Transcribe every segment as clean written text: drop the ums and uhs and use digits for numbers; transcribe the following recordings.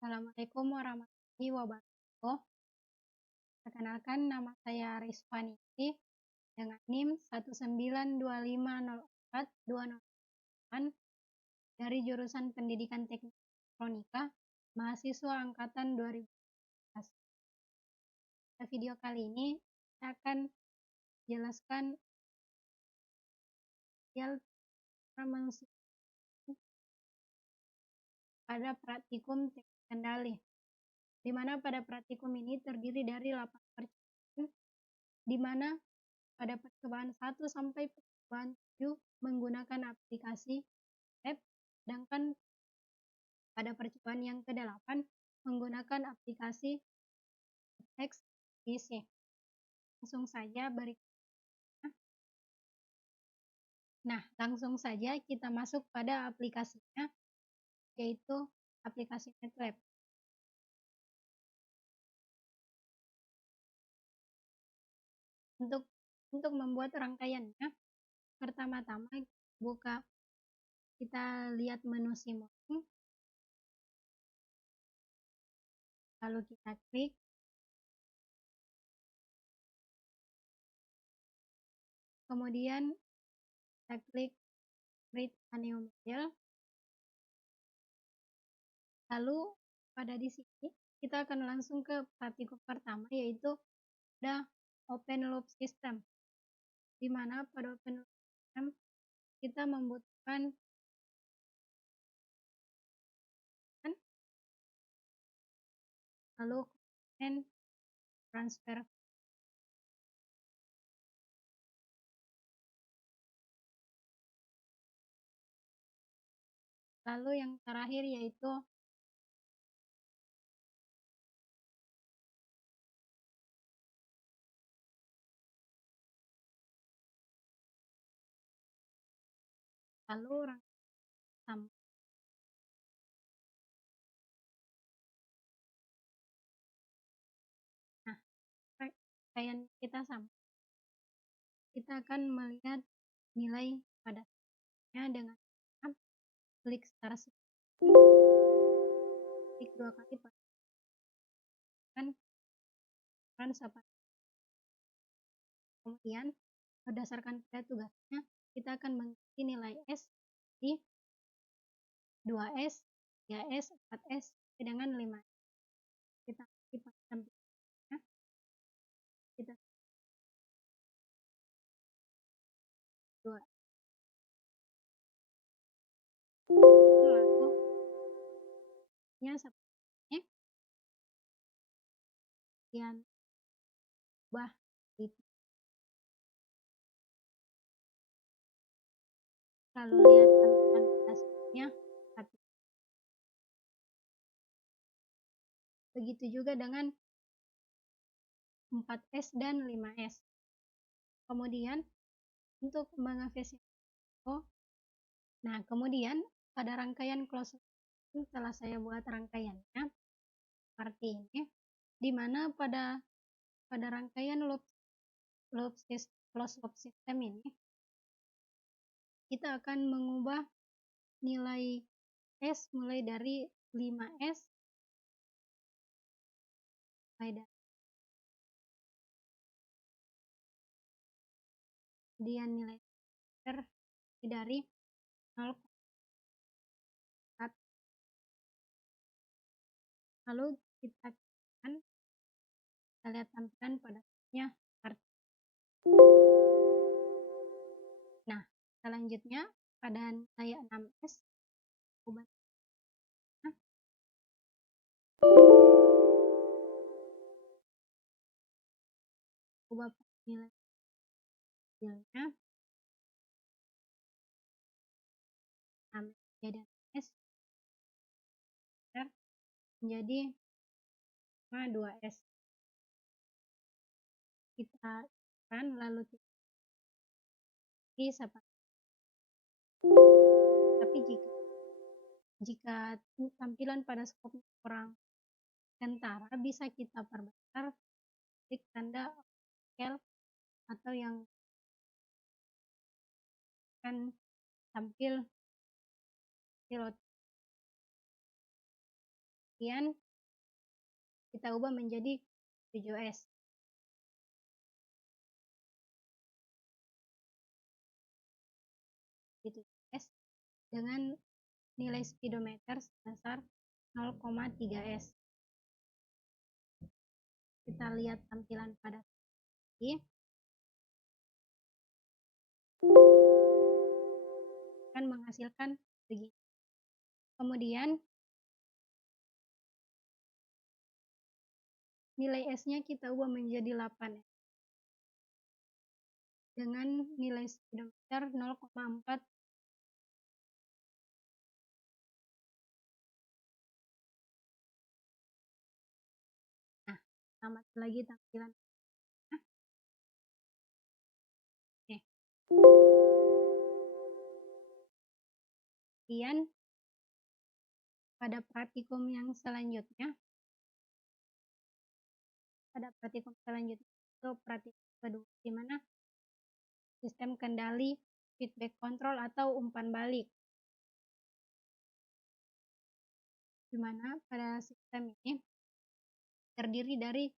Assalamualaikum warahmatullahi wabarakatuh. Perkenalkan, nama saya Rizfaniti dengan NIM 192504208 dari jurusan Pendidikan Teknik Elektronika, mahasiswa angkatan 2019. Pada video kali ini saya akan jelaskan pada praktikum teknik kendali, di mana pada praktikum ini terdiri dari 8 percobaan, di mana pada percobaan 1 sampai percobaan 7 menggunakan aplikasi web, sedangkan pada percobaan yang ke-8 menggunakan aplikasi teks PC. Langsung saja langsung saja kita masuk pada aplikasinya, yaitu aplikasi MATLAB. Untuk membuat rangkaiannya, pertama-tama kita lihat menu simulasi, lalu kita klik, kemudian kita klik create a new model. Lalu pada di sini kita akan langsung ke praktikum pertama, yaitu ada open loop system, di mana pada open loop system kita membutuhkan lalu kemudian transfer, lalu yang terakhir yaitu lalu rangkaian. Nah, rangkaian kita sama, kita akan melihat nilai pada dengan klik start screen, klik 2 kali kan sampai. Kemudian berdasarkan pada tugasnya kita akan mengisi nilai S di 2S, 3S, 4S dengan 5. Kita klik tampilannya, kita 2, lalu seperti ini, kemudian ubah itu, lalu lihat tampilan hasilnya. Begitu juga dengan 4S dan 5S. Kemudian untuk mengakses kemudian pada rangkaian close loop telah saya buat rangkaiannya seperti ini, di mana pada rangkaian close loop system ini kita akan mengubah nilai S mulai dari 5S kemudian nilai dari 0, lalu kita lihat tampilan padanya. Nah, selanjutnya pada nilai 6S ubah nilainya dan S menjadi 2S. Kita lalu tapi jika tampilan pada skopnya kurang kentara, bisa kita perbesar, klik tanda scale atau yang akan tampil pilot. Kemudian kita ubah menjadi 7S. Di 7S dengan nilai speedometer sebesar 0,3S. Kita lihat tampilan pada ini. Akan menghasilkan begini. Kemudian nilai S-nya kita ubah menjadi 8 dengan nilai speedometer 0,4. Nah, tamat lagi tampilan. Oke. Kemudian pada praktikum yang selanjutnya, itu praktikum kedua, di mana sistem kendali feedback control atau umpan balik. Di mana pada sistem ini terdiri dari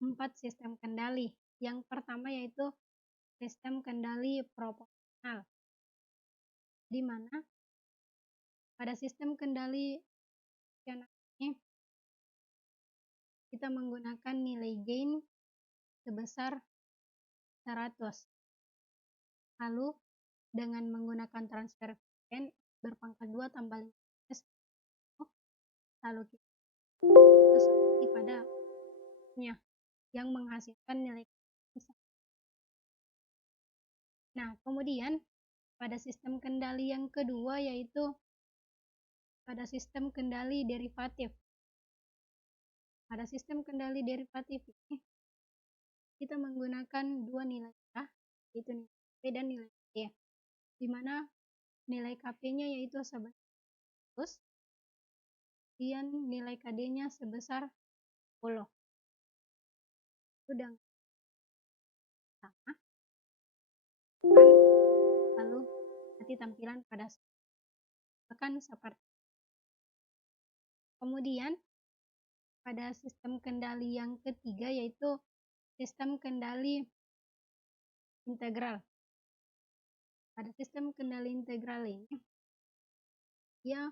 4 sistem kendali. Yang pertama yaitu sistem kendali proporsional, di mana pada sistem kendali ini kita menggunakan nilai gain sebesar 100. Lalu dengan menggunakan transfer n berpangkat 2 tambah 15, lalu kita terus pada yang menghasilkan nilai. Nah, kemudian pada sistem kendali yang kedua yaitu pada sistem kendali derivatif. Pada sistem kendali derivatif ini kita menggunakan dua nilai K, yaitu nilai P dan nilai K, di mana nilai KP-nya yaitu sebesar 100, dan nilai KD-nya sebesar 10. Sudah sama. Lalu nanti tampilan pada akan seperti. Kemudian pada sistem kendali yang ketiga yaitu sistem kendali integral. Pada sistem kendali integral ini ia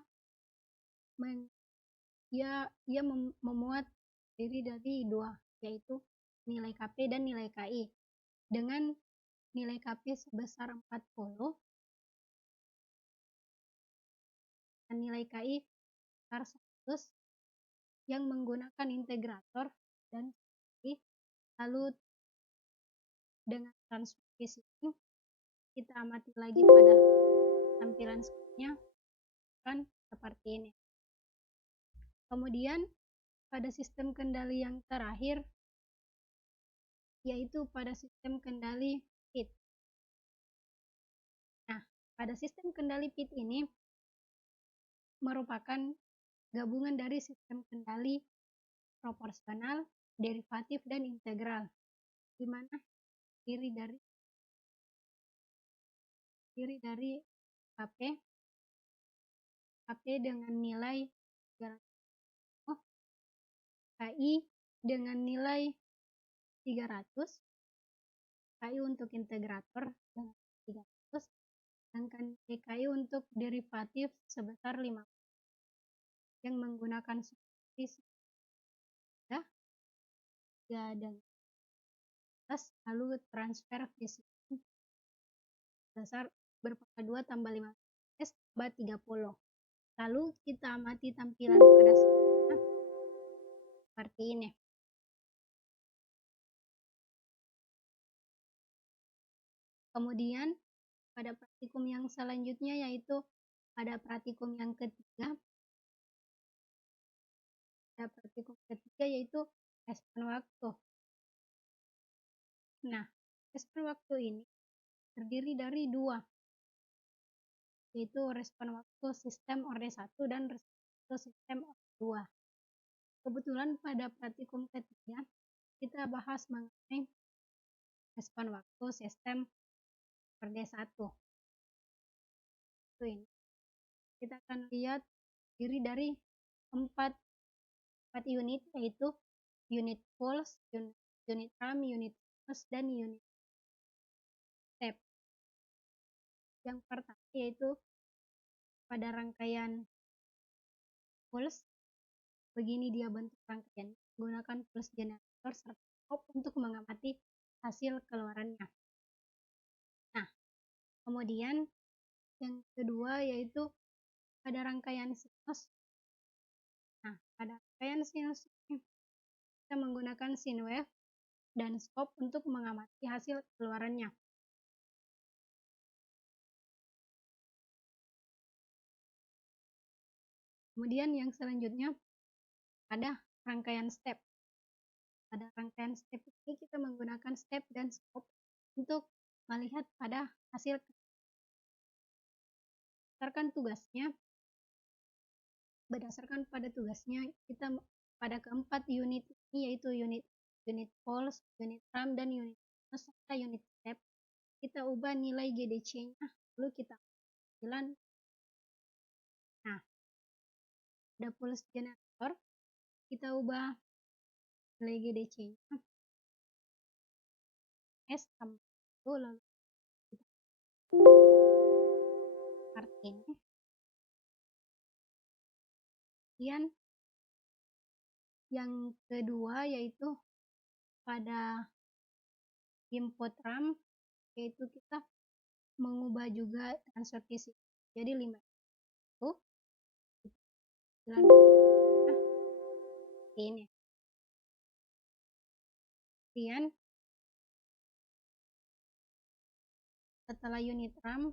memuat diri dari dua, yaitu nilai KP dan nilai KI. Dengan nilai KP sebesar 40 dan nilai KI sebesar 100 yang menggunakan integrator dan lalu dengan transformasi ini kita amati lagi pada tampilan selanjutnya kan seperti ini. Kemudian pada sistem kendali yang terakhir yaitu pada sistem kendali fit. Nah, pada sistem kendali fit ini merupakan gabungan dari sistem kendali proporsional, derivatif, dan integral, di mana terdiri dari KP dengan nilai 300, KI dengan nilai 300, KI untuk integrator dengan 300, sedangkan KI untuk derivatif sebesar 50 yang menggunakan substitusi 3 dan 15, lalu transfer fisik dasar berpangkat 2 tambah 15 tambah 30. Lalu kita amati tampilan pada seperti ini. Kemudian pada praktikum yang selanjutnya yaitu pada praktikum yang ketiga. Pada praktikum ketiga yaitu respon waktu. Nah, respon waktu ini terdiri dari dua, yaitu respon waktu sistem orde 1 dan respon waktu sistem orde 2. Kebetulan pada praktikum ketiga kita bahas mengenai respon waktu sistem orde 1. Ini kita akan lihat diri dari 4 4 unit, yaitu unit pulse, unit RAM, unit sinus, dan unit step. Yang pertama yaitu pada rangkaian pulse, begini dia bentuk rangkaian, menggunakan pulse generator serta stop untuk mengamati hasil keluarannya. Nah, kemudian yang kedua yaitu pada rangkaian sinus. Nah, pada rangkaian sinus ini kita menggunakan sine wave dan stop untuk mengamati hasil keluarannya. Kemudian yang selanjutnya ada rangkaian step. Pada rangkaian step ini kita menggunakan step dan stop untuk melihat pada hasil. Berdasarkan pada tugasnya kita pada keempat unit ini, yaitu unit pulse, unit RAM, dan unit sinus serta unit step, kita ubah nilai GDC-nya, lalu kita ambil. Nah, pada pulse generator kita ubah nilai GDC-nya S tambah 1, lalu kita artinya. Kemudian yang kedua yaitu pada input RAM, yaitu kita mengubah juga transfer TC. Jadi 5 itu 9 ini. Kemudian setelah unit RAM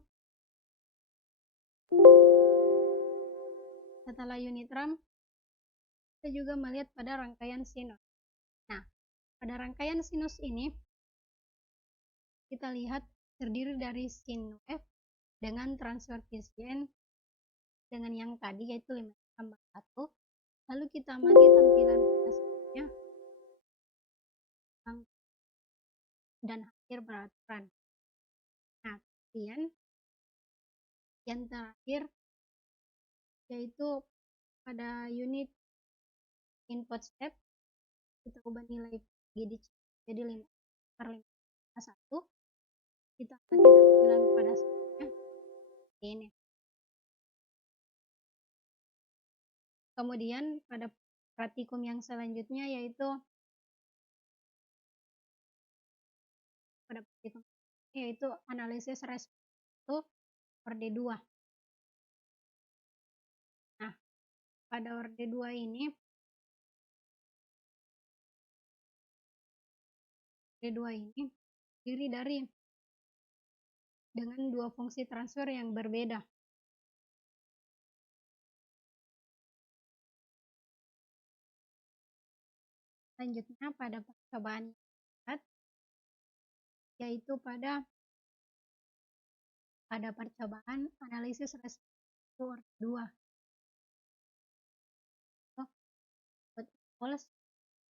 kita juga melihat pada rangkaian sinus. Nah, pada rangkaian sinus ini kita lihat terdiri dari sine wave dengan transfer Fission dengan yang tadi yaitu 5 tambah 1. Lalu kita amati tampilan hasilnya dan hampir beraturan. Nah, kemudian yang terakhir yaitu pada unit input step kita ubah nilai GDC jadi 5/5/1. Kita amati tampilan pada stepnya ini. Kemudian pada praktikum yang selanjutnya yaitu analisis respons orde 2. Nah, pada orde 2 ini terdiri dari dengan dua fungsi transfer yang berbeda. Selanjutnya pada percobaan yaitu pada percobaan analisis respons orde 2. Pulse,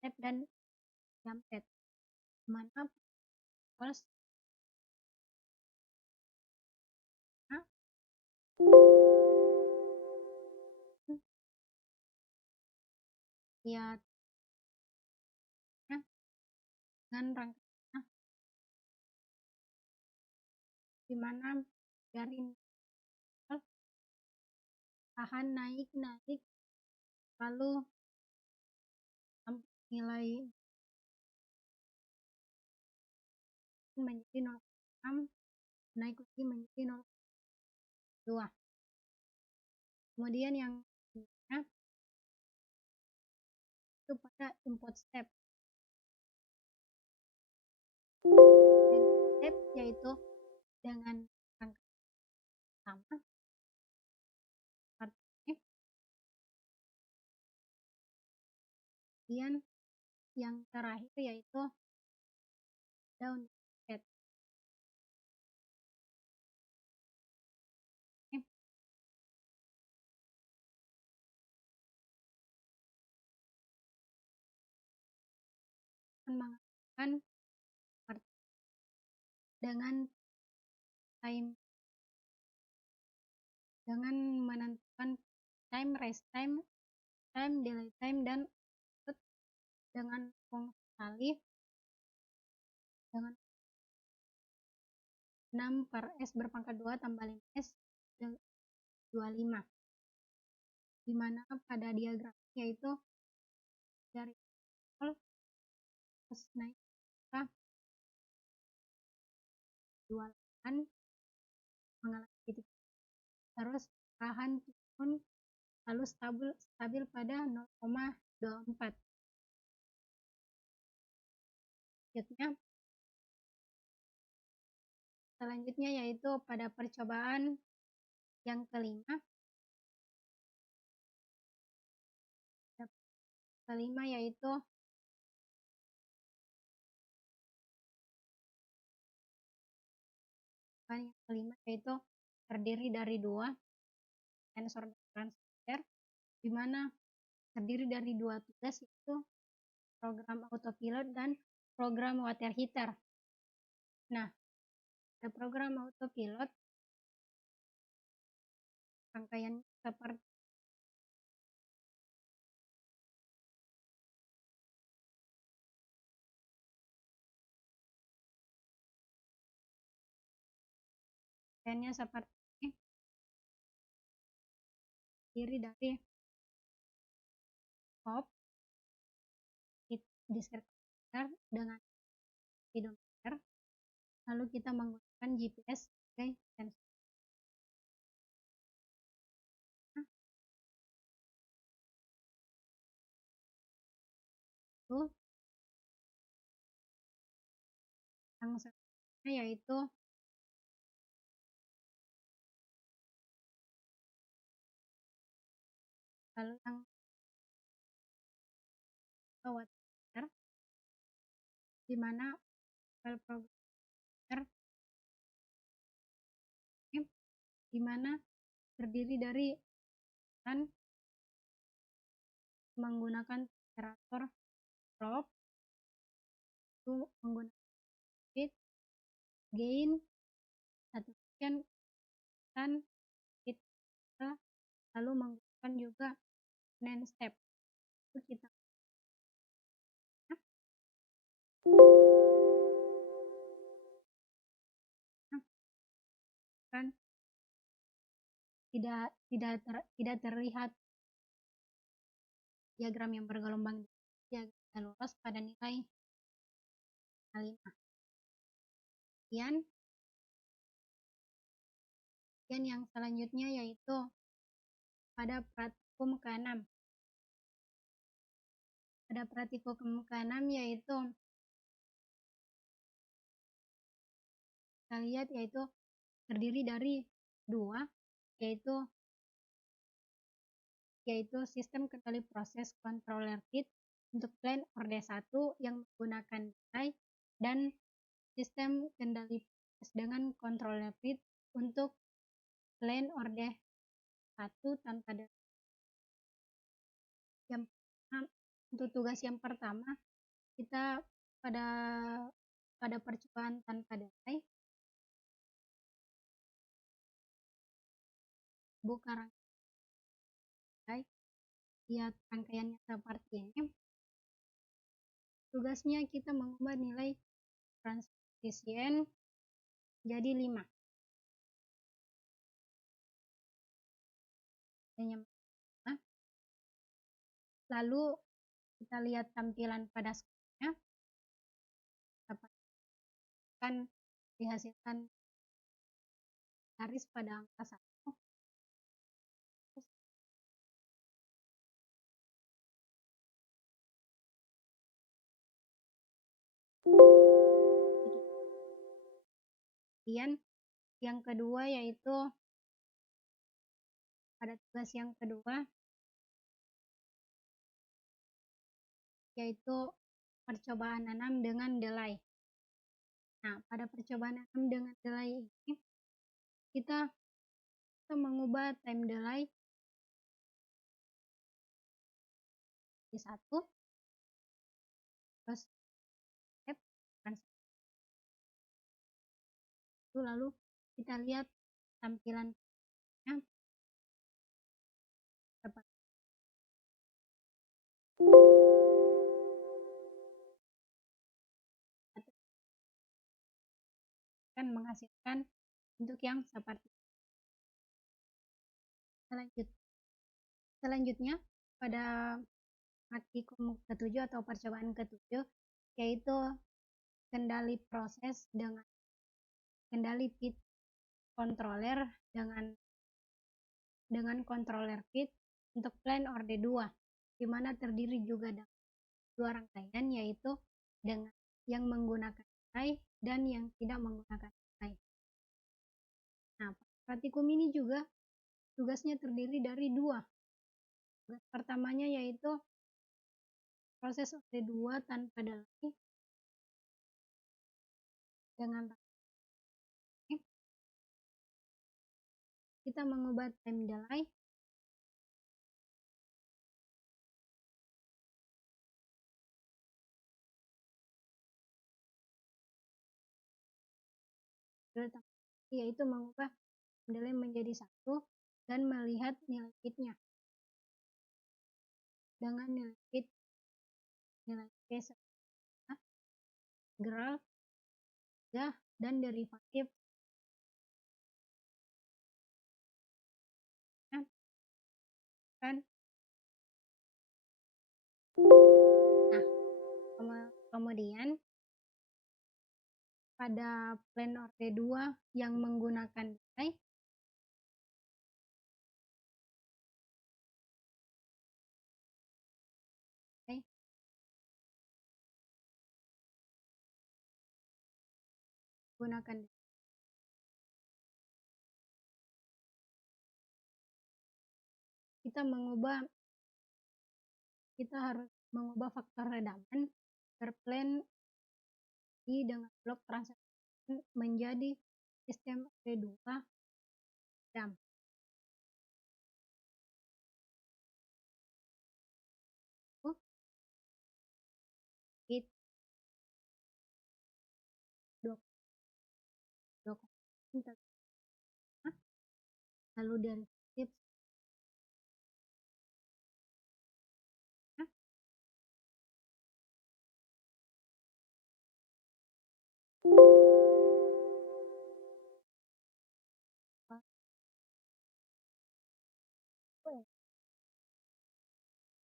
step, dan jump set. Mana pulse ya dengan rangkaian di mana dari tahan naik lalu sampai nilai menjadi 0,6, naik lagi menjadi 0,2. Kemudian yang itu pada input step. Dan step yaitu dengan rangkaian sama artinya. Kemudian yang terakhir yaitu down set. Menggunakan dengan menentukan time, rest time, delay time, dan dengan fungsi kali dengan 6 per S berpangkat 2 tambah 5S 25, di mana pada diagram yaitu dari 0 terus naik ke 28 mengalami titik terus perlahan turun lalu stabil pada 0,24. Selanjutnya yaitu pada percobaan yang kelima yaitu terdiri dari 2 sensor dan transmitter, di mana terdiri dari 2 tugas yaitu program autopilot dan program water heater. Nah, pada program autopilot rangkaian seperti ini, terdiri dari stop, discrete dengan speedometer, lalu kita menggunakan GPS sebagai sensor. Yang selanjutnya yaitu lalu yang water heater, di mana file programmer di mana terdiri dari dan menggunakan temperatur probe, itu menggunakan speed, gain, saturation, dan speed, lalu menggunakan juga main step. Itu kita kan tidak terlihat diagram yang bergelombang, dia lurus pada nilai 5. Kemudian yang selanjutnya yaitu pada praktikum ke-6. Pada praktikum ke-6 yaitu kita lihat yaitu terdiri dari 2 yaitu sistem kendali proses controller kit untuk plan orde 1 yang menggunakan delay dan sistem kendali proses dengan controller kit untuk plan orde 1 tanpa delay. Untuk tugas yang pertama kita pada percobaan tanpa delay buka rangkaian, lihat rangkaiannya seperti ini. Tugasnya kita mengubah nilai transisien jadi 5. Lalu kita lihat tampilan pada screen-nya, akan dihasilkan garis pada angka 1. Kemudian yang kedua yaitu pada tugas yang kedua yaitu percobaan 6 dengan delay. Nah, pada percobaan 6 dengan delay ini kita mengubah time delay di 1, terus step lalu kita lihat tampilannya seperti akan menghasilkan bentuk yang seperti selanjutnya pada praktikum ketujuh atau percobaan ketujuh, yaitu kendali proses dengan kendali fit controller dengan controller fit untuk plan orde 2, di mana terdiri juga dari dua rangkaian, yaitu dengan yang menggunakan nilai dan yang tidak menggunakan nilai. Nah, praktikum ini juga tugasnya terdiri dari dua. Tugas pertamanya yaitu proses orde 2 tanpa delay dengan kita mengubah time delay yaitu mengubah delay menjadi 1 dan melihat nilai fitnya dengan nilai fit nilai P integral dan derivatif kan. Nah, kemudian pada plan orde 2 yang menggunakan delay, gunakan kita harus mengubah faktor redaman per plan dengan blok transaksi menjadi sistem orde 2 jam. It lalu derivatif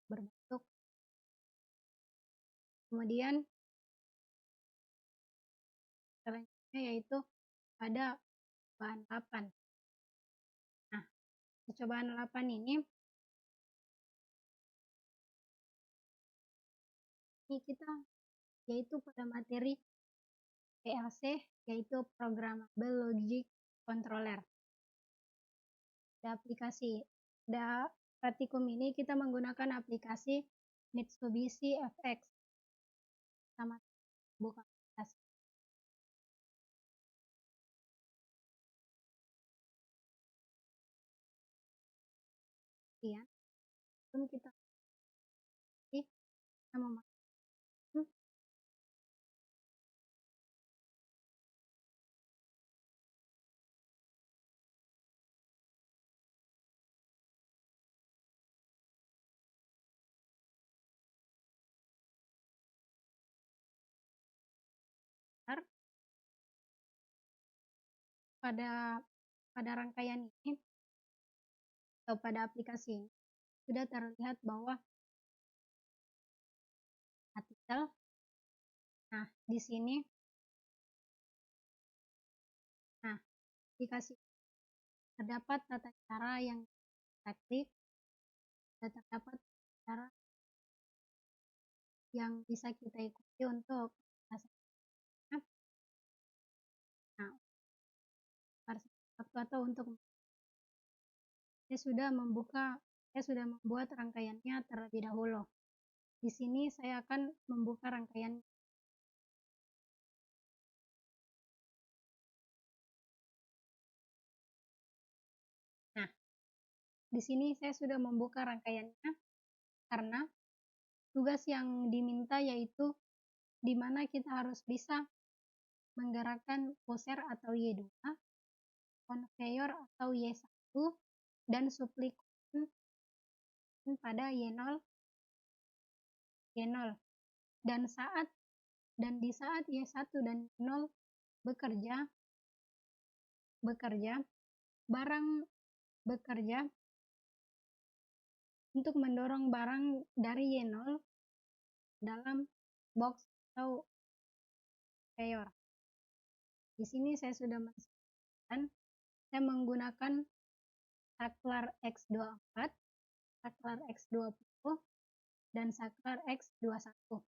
berbentuk, kemudian selanjutnya yaitu pada percobaan 8. Nah, percobaan 8 ini kita yaitu pada materi PLC, yaitu Programmable Logic Controller. Pada praktikum ini kita menggunakan aplikasi Mitsubishi FX. Sama buka aplikasi. Ya, kita memakai pada rangkaian ini atau pada aplikasi ini sudah terlihat bahwa artikel. Nah, di sini aplikasi terdapat tata cara yang kita klik dan terdapat cara yang bisa kita ikuti untuk waktu atau untuk saya sudah membuat rangkaiannya terlebih dahulu. Di sini saya akan membuka rangkaian. Nah, di sini saya sudah membuka rangkaiannya karena tugas yang diminta yaitu di mana kita harus bisa menggerakkan pusher atau Y2, conveyor atau Y1, dan supplication pada Y0, dan di saat Y1 dan Y0 bekerja, bekerja, barang bekerja untuk mendorong barang dari Y0 dalam box atau conveyor. Di sini saya sudah menjelaskan, saya menggunakan saklar X24, saklar X20, dan saklar X21.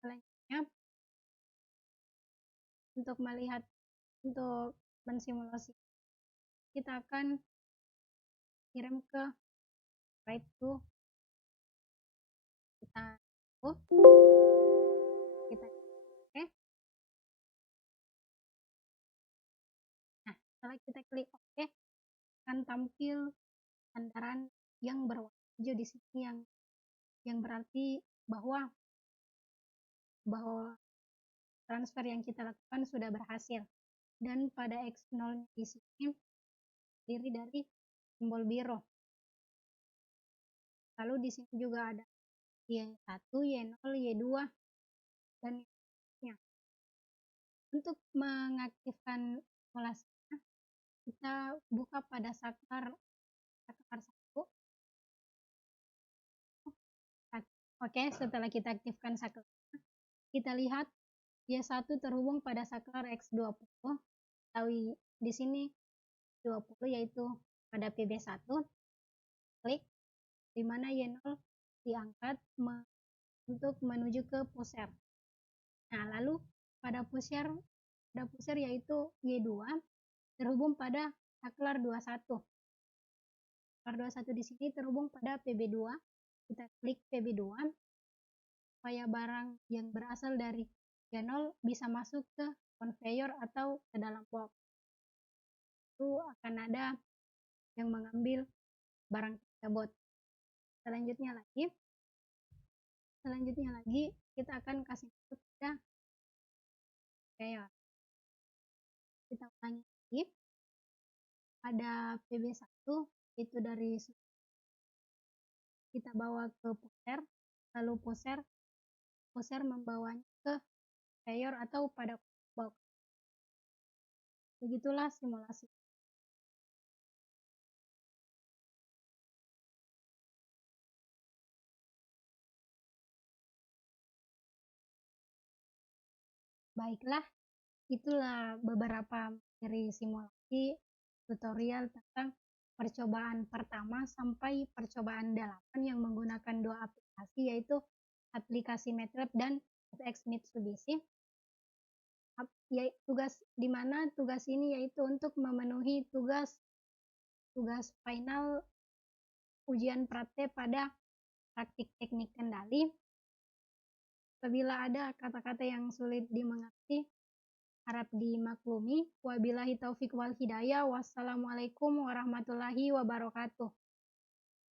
Selanjutnya, untuk mensimulasi, kita akan kirim ke write to, kita oke. Nah, setelah kita klik oke, akan tampil sandaran yang berwarna hijau di sini yang berarti bahwa transfer yang kita lakukan sudah berhasil. Dan pada X0 di sini terdiri dari simbol biru. Lalu di sini juga ada Y1, Y0, Y2, dan Y-nya. Untuk mengaktifkan simulasinya, kita buka pada saklar 1. Oke, setelah kita aktifkan saklar, kita lihat Y1 terhubung pada saklar X20. Tahu di sini 20 yaitu pada PB1. Klik di mana Y0 diangkat untuk menuju ke pusher. Nah, lalu pada pusher yaitu Y2 terhubung pada saklar 21. Saklar 21 di sini terhubung pada PB2. Kita klik PB2 supaya barang yang berasal dari Y0 bisa masuk ke conveyor atau ke dalam box. Itu akan ada yang mengambil barang tersebut. Selanjutnya lagi kita akan kasih masuk ke conveyor. Kita ulangi lagi. Ada PB1 itu dari kita bawa ke pusher, lalu pusher membawanya ke conveyor atau pada box. Begitulah simulasi. Baiklah, itulah beberapa materi simulasi tutorial tentang percobaan pertama sampai percobaan 8 yang menggunakan 2 aplikasi, yaitu aplikasi MATLAB dan FX Mitsubishi. Tugas ini yaitu untuk memenuhi tugas final ujian praktek pada praktik teknik kendali. Apabila ada kata-kata yang sulit dimengerti, harap dimaklumi. Wabillahi taufik wal hidayah. Wassalamualaikum warahmatullahi wabarakatuh.